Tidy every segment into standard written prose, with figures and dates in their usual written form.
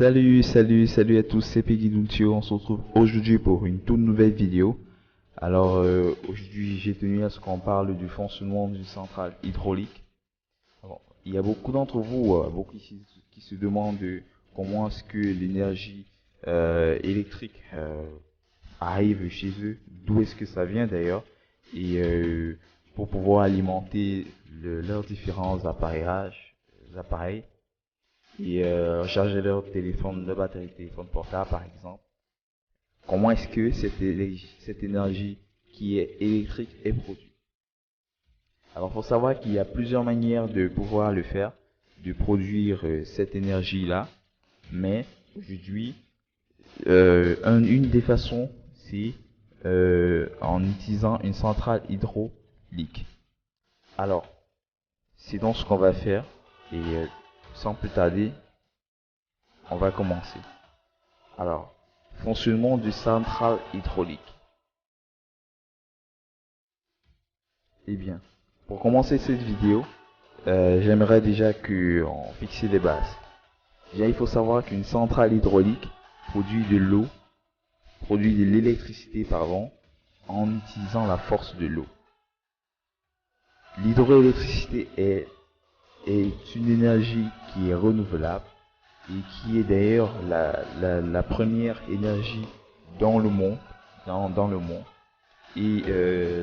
Salut à tous, c'est Peggy Duntio. On se retrouve aujourd'hui pour une toute nouvelle vidéo. Aujourd'hui, j'ai tenu à ce qu'on parle du fonctionnement d'une centrale hydraulique. Il y a beaucoup d'entre vous, beaucoup qui se demandent comment est-ce que l'énergie électrique arrive chez eux, d'où est-ce que ça vient d'ailleurs, et pour pouvoir alimenter leurs différents appareils et recharger leur téléphone, leur batterie de téléphone portable par exemple. Comment est-ce que cette énergie qui est électrique est produite? Alors, il faut savoir qu'il y a plusieurs manières de pouvoir le faire, de produire cette énergie-là, mais aujourd'hui, une des façons, c'est en utilisant une centrale hydraulique. Alors, c'est donc ce qu'on va faire, et sans plus tarder, on va commencer. Alors, fonctionnement du centrale hydraulique. Eh bien, pour commencer cette vidéo, j'aimerais déjà qu'on fixe les bases. Déjà, il faut savoir qu'une centrale hydraulique produit de l'eau, produit de l'électricité, pardon, en utilisant la force de l'eau. L'hydroélectricité est une énergie qui est renouvelable et qui est d'ailleurs la première énergie dans le monde, dans le monde, et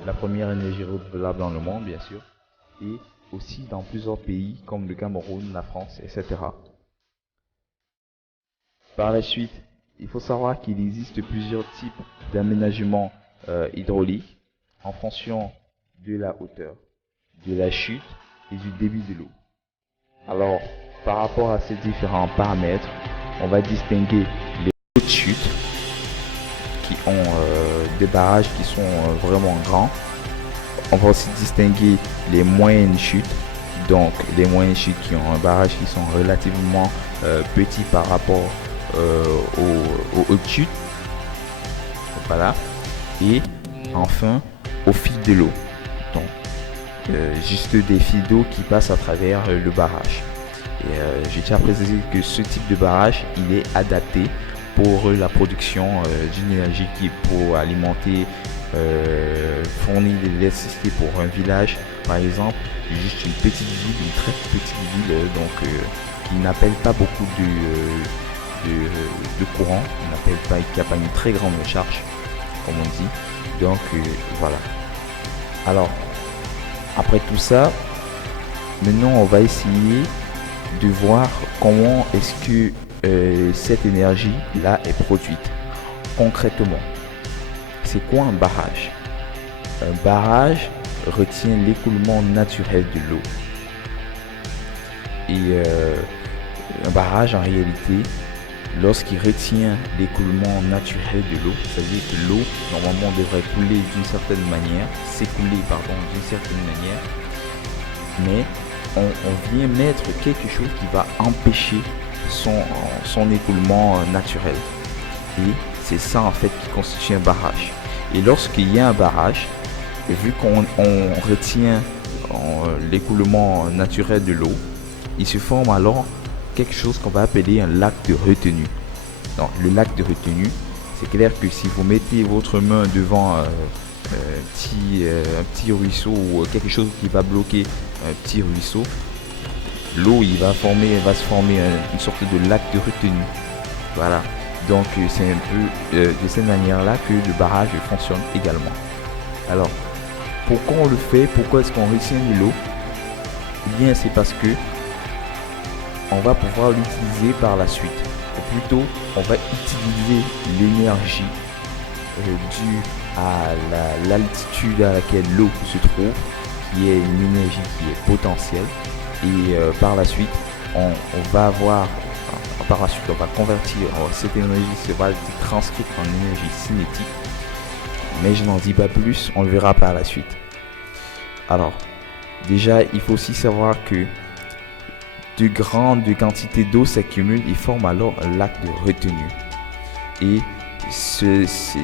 la première énergie renouvelable dans le monde, bien sûr, et aussi dans plusieurs pays comme le Cameroun, la France, etc. Par la suite, il faut savoir qu'il existe plusieurs types d'aménagements hydrauliques en fonction de la hauteur, de la chute et du débit de l'eau. Alors, par rapport à ces différents paramètres, on va distinguer les hautes chutes qui ont des barrages qui sont vraiment grands. On va aussi distinguer les moyennes chutes, donc les moyennes chutes qui ont un barrage qui sont relativement petits par rapport aux hautes chutes. Voilà. Et enfin, au fil de l'eau. Donc, juste des fils d'eau qui passent à travers le barrage. Et je tiens à préciser que ce type de barrage, il est adapté pour la production d'une énergie qui est pour alimenter, fournir de l'électricité pour un village, par exemple, juste une petite ville, une très petite ville, qui n'appelle pas beaucoup de courant, qui n'a pas une très grande charge, comme on dit. Donc voilà. Alors, après tout ça, maintenant on va essayer de voir comment est-ce que cette énergie là est produite concrètement. C'est quoi un barrage? Un barrage retient l'écoulement naturel de l'eau. Et un barrage en réalité, lorsqu'il retient l'écoulement naturel de l'eau, c'est-à-dire que l'eau normalement devrait couler d'une certaine manière, s'écouler d'une certaine manière, mais on vient mettre quelque chose qui va empêcher son écoulement naturel. Et c'est ça en fait qui constitue un barrage. Et lorsqu'il y a un barrage, vu qu'on retient l'écoulement naturel de l'eau, il se forme alors quelque chose qu'on va appeler un lac de retenue. Donc le lac de retenue, c'est clair que si vous mettez votre main devant un petit ruisseau ou quelque chose qui va bloquer un petit ruisseau, l'eau va se former une sorte de lac de retenue. Voilà. Donc c'est un peu de cette manière-là que le barrage fonctionne également. Alors, pourquoi on le fait? Pourquoi est-ce qu'on retient de l'eau? Eh bien, c'est parce que on va pouvoir l'utiliser par la suite. Ou plutôt, on va utiliser l'énergie due à l'altitude à laquelle l'eau se trouve, qui est une énergie qui est potentielle. Et par la suite, on va convertir cette énergie, va être transcrite en énergie cinétique. Mais je n'en dis pas plus, on le verra par la suite. Alors, déjà, il faut aussi savoir que de grandes quantités d'eau s'accumulent et forment alors un lac de retenue. Et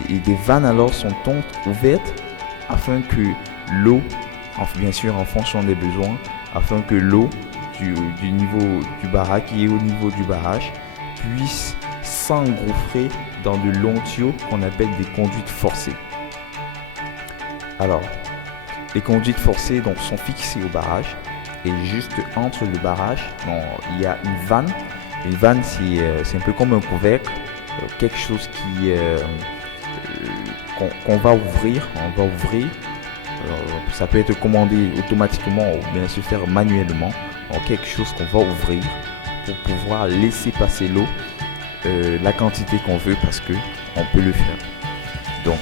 des vannes alors sont ouvertes afin que l'eau, bien sûr en fonction des besoins, afin que l'eau du niveau du barrage, qui est au niveau du barrage, puisse s'engouffrer dans de longs tuyaux qu'on appelle des conduites forcées. Alors, les conduites forcées donc, sont fixées au barrage et juste entre le barrage, il y a une vanne. Une vanne, c'est un peu comme un couvercle, quelque chose qu'on va ouvrir. On va ouvrir. Ça peut être commandé automatiquement ou bien se faire manuellement. Donc, quelque chose qu'on va ouvrir pour pouvoir laisser passer l'eau, la quantité qu'on veut parce que on peut le faire. Donc,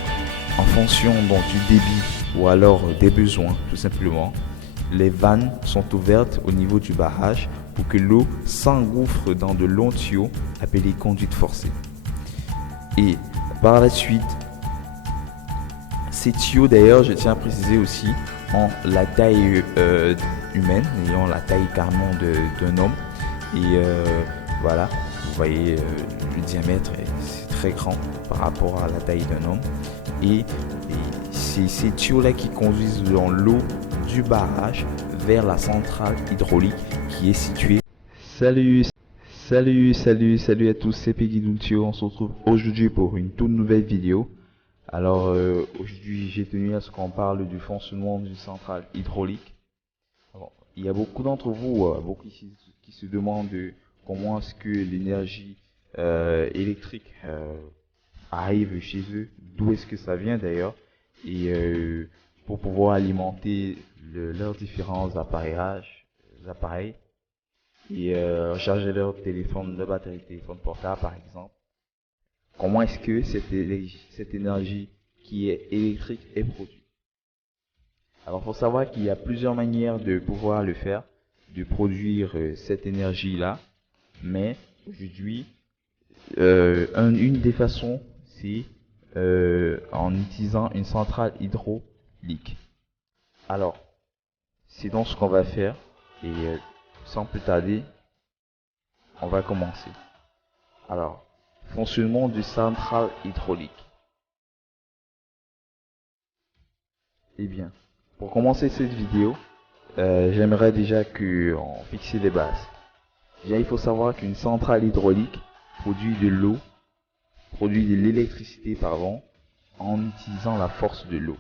en fonction donc, du débit ou alors des besoins, tout simplement, les vannes sont ouvertes au niveau du barrage pour que l'eau s'engouffre dans de longs tuyaux appelés conduites forcées. Et par la suite, ces tuyaux d'ailleurs, je tiens à préciser aussi, ont la taille humaine, ayant la taille carrément d'un homme. Et voilà, vous voyez le diamètre, c'est très grand par rapport à la taille d'un homme. Et c'est ces tuyaux-là qui conduisent dans l'eau du barrage vers la centrale hydraulique qui est située. Salut à tous, c'est Peggy Dulcio. On se retrouve aujourd'hui pour une toute nouvelle vidéo. Alors aujourd'hui j'ai tenu à ce qu'on parle du fonctionnement d'une centrale hydraulique. Alors, il y a beaucoup d'entre vous, beaucoup qui se demandent comment est-ce que l'énergie électrique arrive chez eux, d'où est-ce que ça vient d'ailleurs, et pour pouvoir alimenter leurs différents appareils et recharger leur téléphone, leur batterie de téléphone portable par exemple. Comment est-ce que cette énergie qui est électrique est produite? Alors, il faut savoir qu'il y a plusieurs manières de pouvoir le faire, de produire cette énergie-là. Mais aujourd'hui, une des façons, c'est en utilisant une centrale hydraulique. Alors, c'est donc ce qu'on va faire. Et sans plus tarder, on va commencer. Alors, fonctionnement du centrale hydraulique. Eh bien, pour commencer cette vidéo, j'aimerais déjà qu'on fixe les bases. Déjà, il faut savoir qu'une centrale hydraulique produit de l'eau, produit de l'électricité, en utilisant la force de l'eau.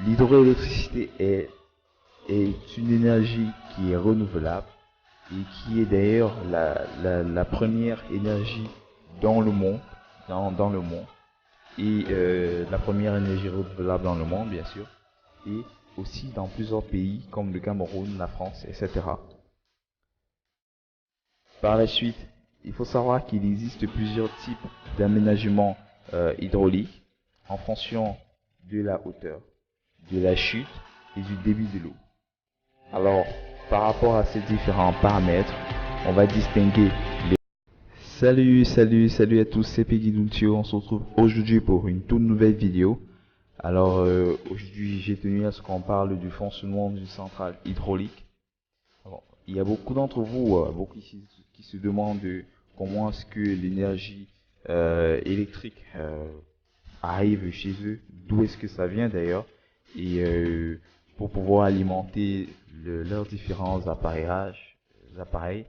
L'hydroélectricité est une énergie qui est renouvelable et qui est d'ailleurs la première énergie dans le monde, et la première énergie renouvelable dans le monde, bien sûr, et aussi dans plusieurs pays comme le Cameroun, la France, etc. Par la suite, il faut savoir qu'il existe plusieurs types d'aménagements hydrauliques en fonction de la hauteur, de la chute et du débit de l'eau. Alors, par rapport à ces différents paramètres, on va distinguer les... Salut à tous, c'est Peggy Dulcio. On se retrouve aujourd'hui pour une toute nouvelle vidéo. Alors, aujourd'hui, j'ai tenu à ce qu'on parle du fonctionnement d'une centrale hydraulique. Alors, il y a beaucoup d'entre vous, beaucoup qui se demandent comment est-ce que l'énergie électrique arrive chez eux, d'où est-ce que ça vient d'ailleurs, et pour pouvoir alimenter leurs différents appareils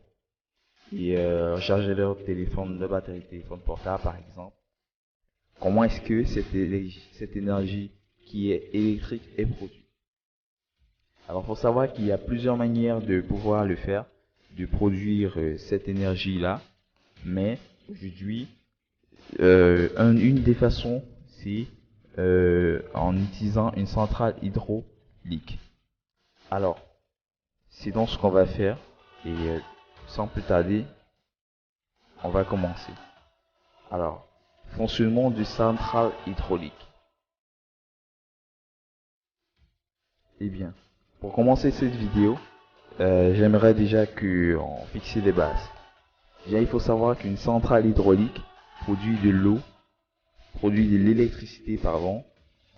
et recharger leur téléphone, leur batterie de téléphone portable par exemple. Comment est-ce que cette énergie qui est électrique est produite? Alors, il faut savoir qu'il y a plusieurs manières de pouvoir le faire, de produire cette énergie-là. Mais aujourd'hui, une des façons, c'est en utilisant une centrale hydraulique. Alors, c'est donc ce qu'on va faire. Et sans plus tarder, on va commencer. Alors, fonctionnement du centrale hydraulique. Eh bien, pour commencer cette vidéo, j'aimerais déjà qu'on fixe les bases. Déjà, il faut savoir qu'une centrale hydraulique produit de l'eau, produit de l'électricité,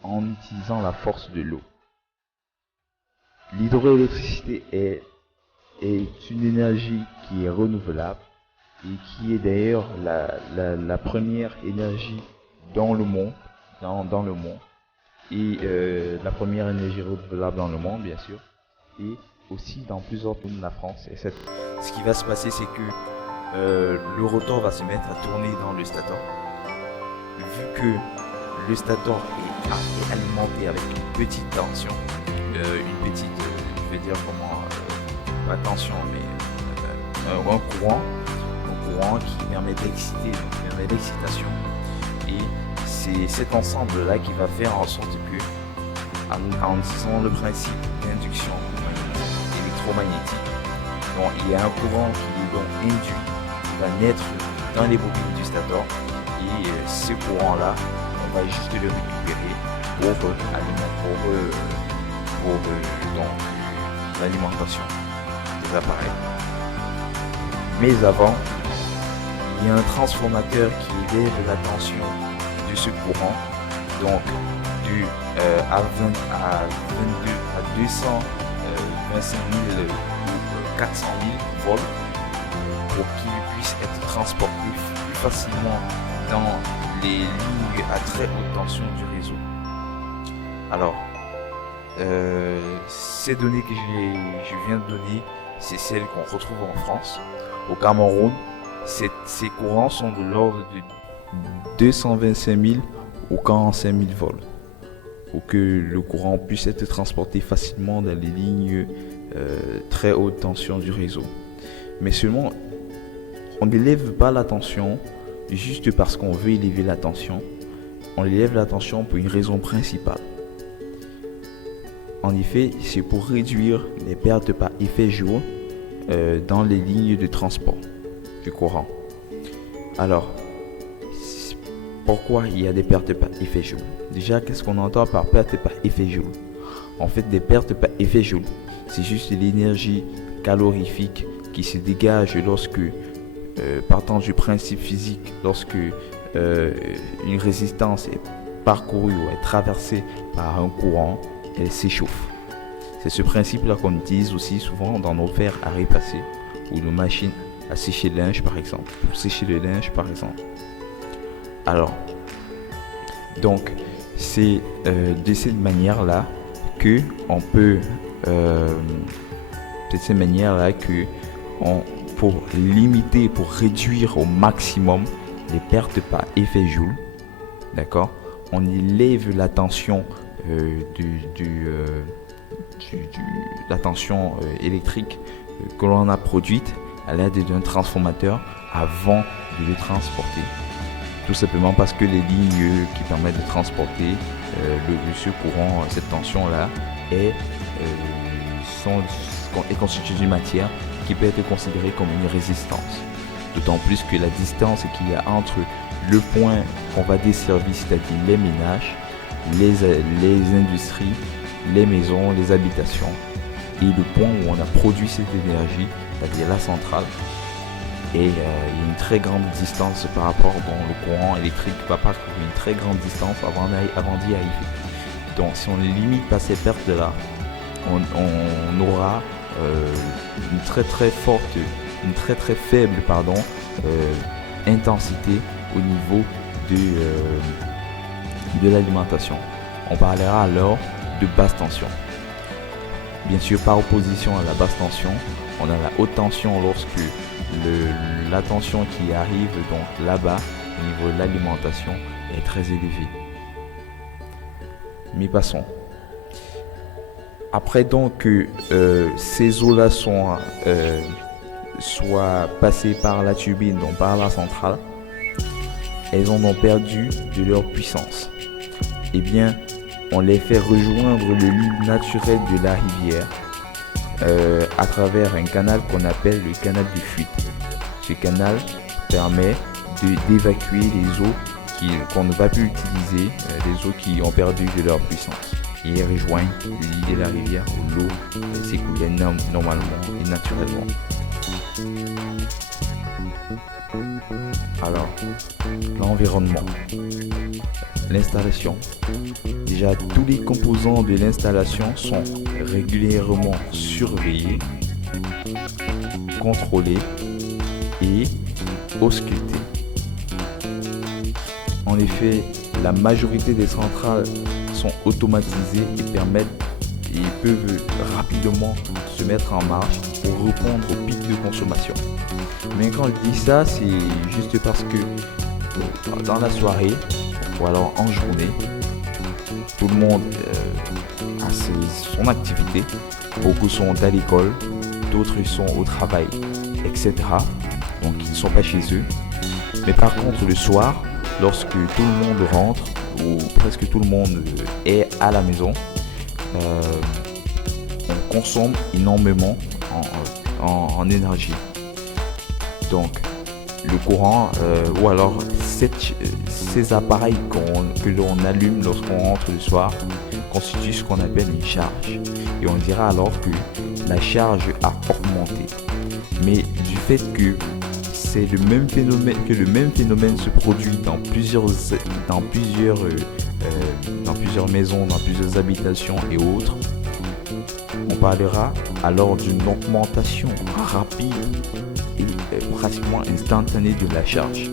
en utilisant la force de l'eau. L'hydroélectricité est une énergie qui est renouvelable et qui est d'ailleurs la première énergie dans le monde, et la première énergie renouvelable dans le monde, bien sûr, et aussi dans plusieurs pays de la France, etc. Ce qui va se passer, c'est que le rotor va se mettre à tourner dans le stator. Vu que le stator est alimenté avec une petite tension, une petite, je vais dire comment, pas tension, mais un courant qui permet d'exciter, donc qui permet l'excitation. Et c'est cet ensemble-là qui va faire en sorte que, en utilisant le principe d'induction électromagnétique, donc il y a un courant qui est donc induit, qui va naître dans les bobines du stator, et ce courant-là, on va juste le récupérer pour l'alimentation des appareils. Mais avant, il y a un transformateur qui élève la tension de ce courant, donc à 225 000 ou 400 000 volts, pour qu'il puisse être transporté plus facilement dans les lignes à très haute tension du réseau. Alors, ces données que je viens de donner, c'est celles qu'on retrouve en France. Au Cameroun, ces courants sont de l'ordre de 225 000 ou 45 000 volts, pour que le courant puisse être transporté facilement dans les lignes très haute tension du réseau. Mais seulement, on n'élève pas la tension juste parce qu'on veut élever la tension. On élève la tension pour une raison principale. En effet, c'est pour réduire les pertes par effet Joule dans les lignes de transport du courant. Alors, pourquoi il y a des pertes par effet Joule? Déjà, qu'est-ce qu'on entend par perte par effet Joule? En fait, des pertes par effet Joule, c'est juste l'énergie calorifique qui se dégage lorsque, partant du principe physique, lorsque une résistance est parcourue ou est traversée par un courant, elle s'échauffe. C'est ce principe-là qu'on utilise aussi souvent dans nos fers à repasser ou nos machines à sécher le linge, par exemple. Pour sécher le linge, par exemple. Alors, donc, c'est de cette manière-là que on peut, pour limiter, pour réduire au maximum les pertes par effet Joule, d'accord, on élève la tension la tension électrique que l'on a produite à l'aide d'un transformateur avant de le transporter. Tout simplement parce que les lignes qui permettent de transporter ce courant, cette tension-là, est constituée d'une matière qui peut être considérée comme une résistance. D'autant plus que la distance qu'il y a entre le point qu'on va desservir, c'est-à-dire les ménages, les industries, les maisons, les habitations, et le point où on a produit cette énergie, c'est-à-dire la centrale, et il y a une très grande distance par rapport, dont le courant électrique va parcourir une très grande distance avant d'y arriver. Donc si on ne limite pas ces pertes-là, on aura une très très faible intensité au niveau de l'alimentation. On parlera alors de basse tension. Bien sûr, par opposition à la basse tension, on a la haute tension lorsque la tension qui arrive donc là-bas au niveau de l'alimentation est très élevée. Mais passons. Après donc que ces eaux-là soient passées par la turbine, donc par la centrale, elles en ont perdu de leur puissance. Eh bien, on les fait rejoindre le lit naturel de la rivière à travers un canal qu'on appelle le canal de fuite. Ce canal permet d'évacuer les eaux qu'on ne va plus utiliser, les eaux qui ont perdu de leur puissance. Et rejoignent le lit de la rivière où l'eau s'écoulait normalement et naturellement. Alors, l'environnement, l'installation. Déjà, tous les composants de l'installation sont régulièrement surveillés, contrôlés et auscultés. En effet, la majorité des centrales sont automatisées et peuvent rapidement se mettre en marche pour répondre aux pics de consommation. Mais quand je dis ça, c'est juste parce que dans la soirée ou alors en journée, tout le monde a son activité. Beaucoup sont à l'école, d'autres sont au travail, etc. Donc ils ne sont pas chez eux. Mais par contre le soir, lorsque tout le monde rentre, ou presque tout le monde est à la maison, on consomme énormément en énergie. Donc le courant ou alors ces appareils que l'on allume lorsqu'on rentre le soir constituent ce qu'on appelle une charge. Et on dira alors que la charge a augmenté. Mais du fait que c'est le même phénomène se produit dans plusieurs maisons, dans plusieurs habitations et autres, on parlera alors d'une augmentation rapide et pratiquement instantanée de la charge.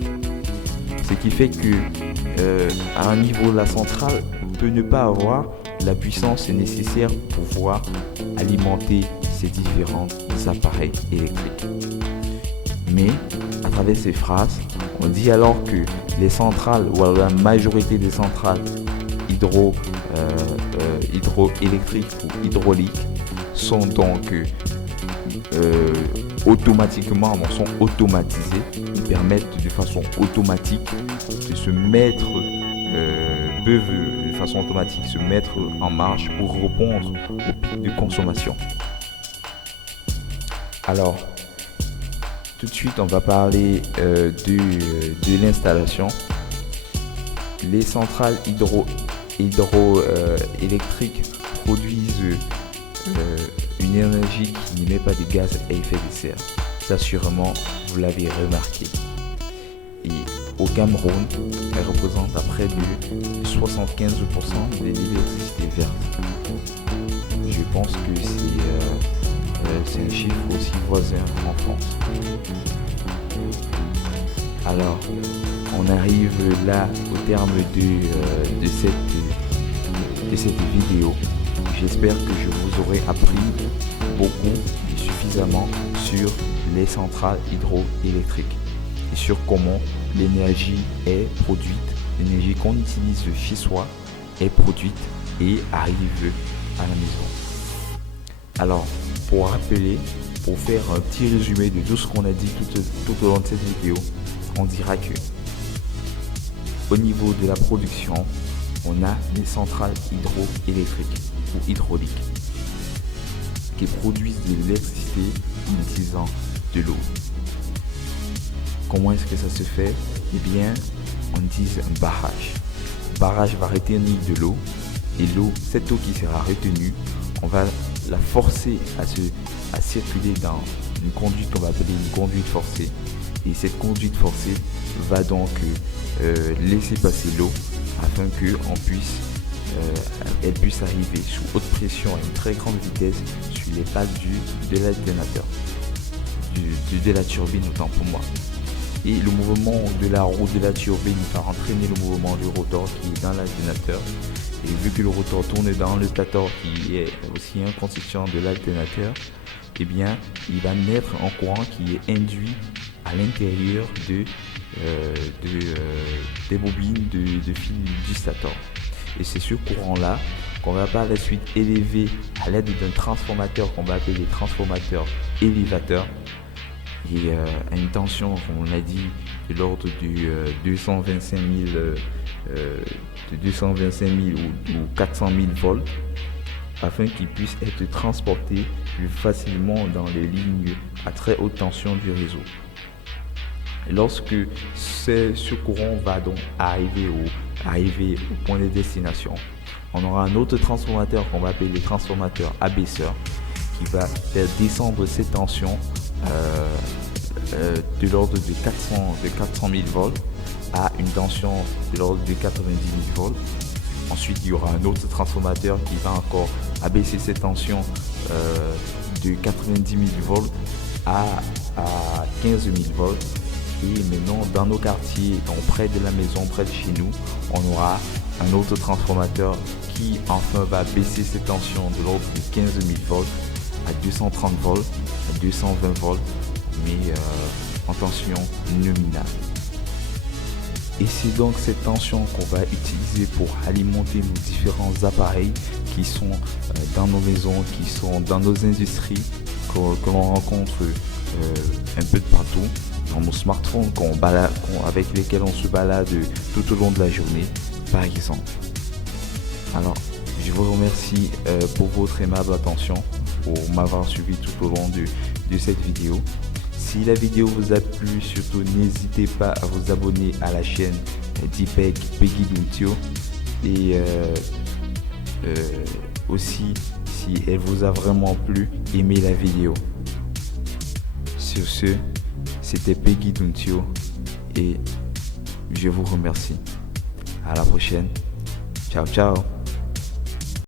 Ce qui fait que à un niveau, la centrale peut ne pas avoir la puissance nécessaire pour pouvoir alimenter ces différents appareils électriques. Mais à travers ces phrases, on dit alors que les centrales, ou alors la majorité des centrales hydroélectriques ou hydrauliques sont donc automatisées. Ils permettent de façon automatique de se mettre en marche pour répondre aux pics de consommation. Alors, tout de suite, on va parler de l'installation. Les centrales hydroélectriques produisent une énergie qui n'émet pas de gaz à effet de serre. Ça, sûrement, vous l'avez remarqué. Et au Cameroun, elle représente à près de 75% de l'électricité verte. Je pense que c'est un chiffre aussi voisin en France. Alors, on arrive là au terme de cette vidéo. J'espère que je vous aurai appris beaucoup et suffisamment sur les centrales hydroélectriques et sur comment l'énergie est produite, l'énergie qu'on utilise chez soi est produite et arrive à la maison. Alors, pour rappeler, pour faire un petit résumé de tout ce qu'on a dit tout au long de cette vidéo, on dira que au niveau de la production, on a les centrales hydroélectriques ou hydrauliques qui produisent de l'électricité en utilisant de l'eau. Comment est-ce que ça se fait? Eh bien, on utilise un barrage. Le barrage va retenir de l'eau et cette eau qui sera retenue, on va la forcer à circuler dans une conduite qu'on va appeler une conduite forcée. Et cette conduite forcée va donc laisser passer l'eau afin qu'elle puisse arriver sous haute pression à une très grande vitesse sur les pales de l'alternateur, de la turbine autant pour moi. Et le mouvement de la roue de la turbine va entraîner le mouvement du rotor qui est dans l'alternateur. Et vu que le rotor tourne dans le stator qui est aussi un constituant de l'alternateur, eh bien, il va naître un courant qui est induit à l'intérieur des bobines de fil du stator. Et c'est ce courant-là qu'on va par la suite élever à l'aide d'un transformateur qu'on va appeler transformateur élévateur. Et à une tension, comme on l'a dit, de l'ordre du 225 000 ou 400 000 volts, afin qu'il puisse être transporté plus facilement dans les lignes à très haute tension du réseau. Et lorsque ce courant va donc arriver au point de destination, on aura un autre transformateur qu'on va appeler le transformateur abaisseur qui va faire descendre ces tensions de l'ordre de 400 000 volts à une tension de l'ordre de 90 000 volts. Ensuite, il y aura un autre transformateur qui va encore abaisser cette tension de 90 000 volts à 15 000 volts. Et maintenant, dans nos quartiers, donc près de la maison, près de chez nous, on aura un autre transformateur qui enfin va baisser cette tension de l'ordre de 15 000 volts à 230 volts, à 220 volts, mais en tension nominale. Et c'est donc cette tension qu'on va utiliser pour alimenter nos différents appareils qui sont dans nos maisons, qui sont dans nos industries, que l'on rencontre un peu de partout, dans nos smartphones avec lesquels on se balade tout au long de la journée, par exemple. Alors, je vous remercie pour votre aimable attention, pour m'avoir suivi tout au long de cette vidéo. Si la vidéo vous a plu, surtout n'hésitez pas à vous abonner à la chaîne d'Ipeg Peggy Duntio. Et aussi, si elle vous a vraiment plu, aimez la vidéo. Sur ce, c'était Peggy Duntio et je vous remercie. À la prochaine. Ciao, ciao.